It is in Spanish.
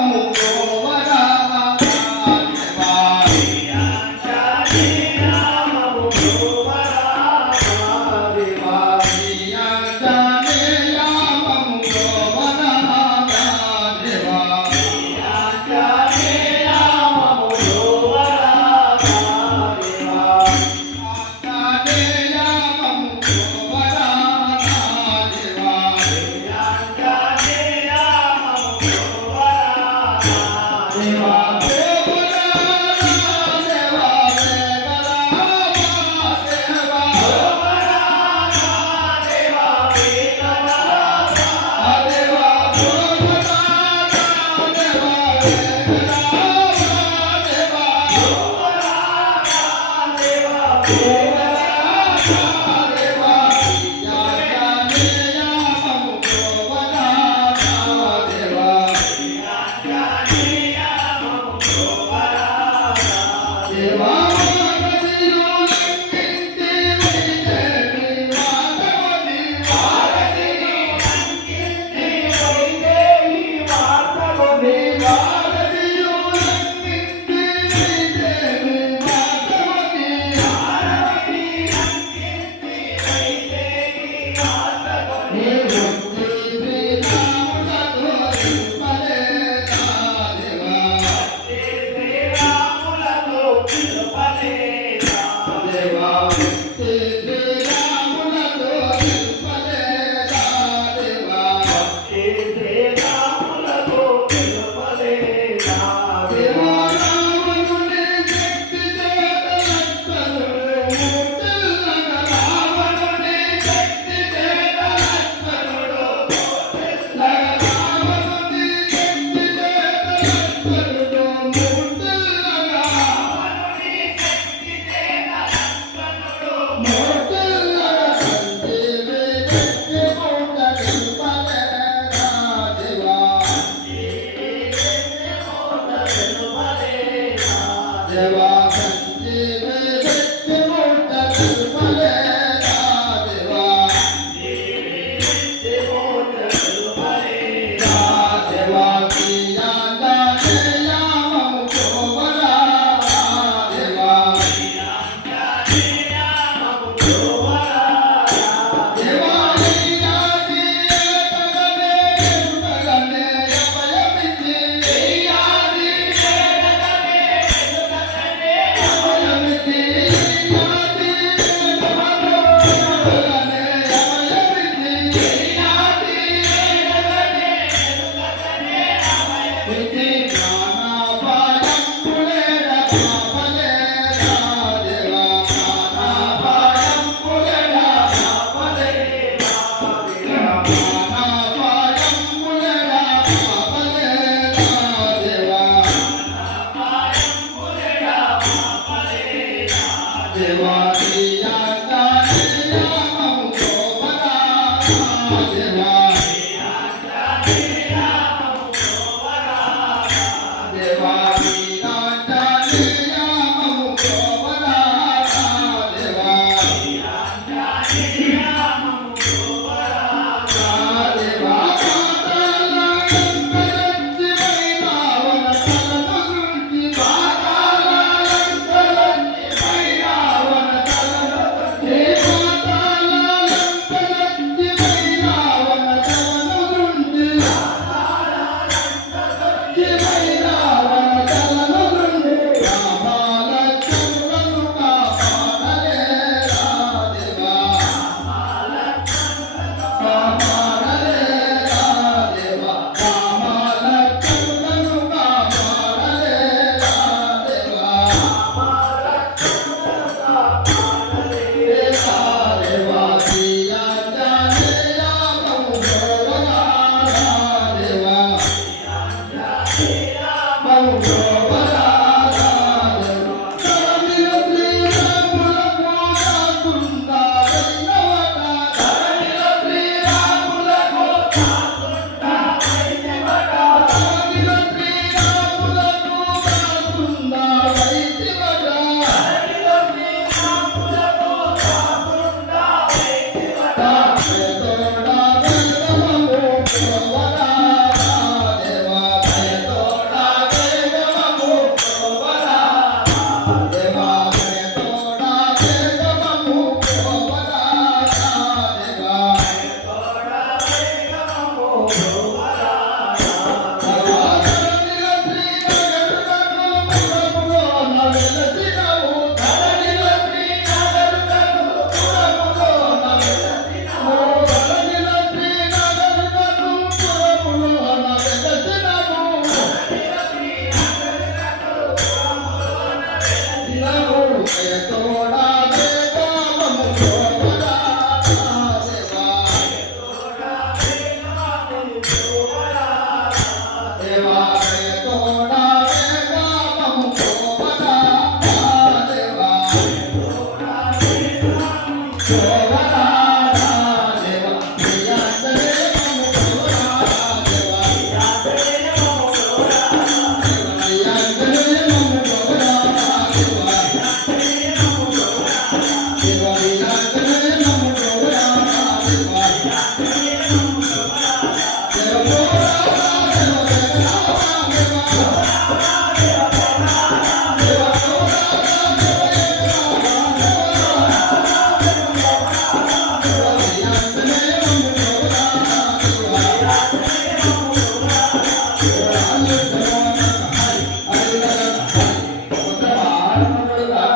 Amor. Lord. i don't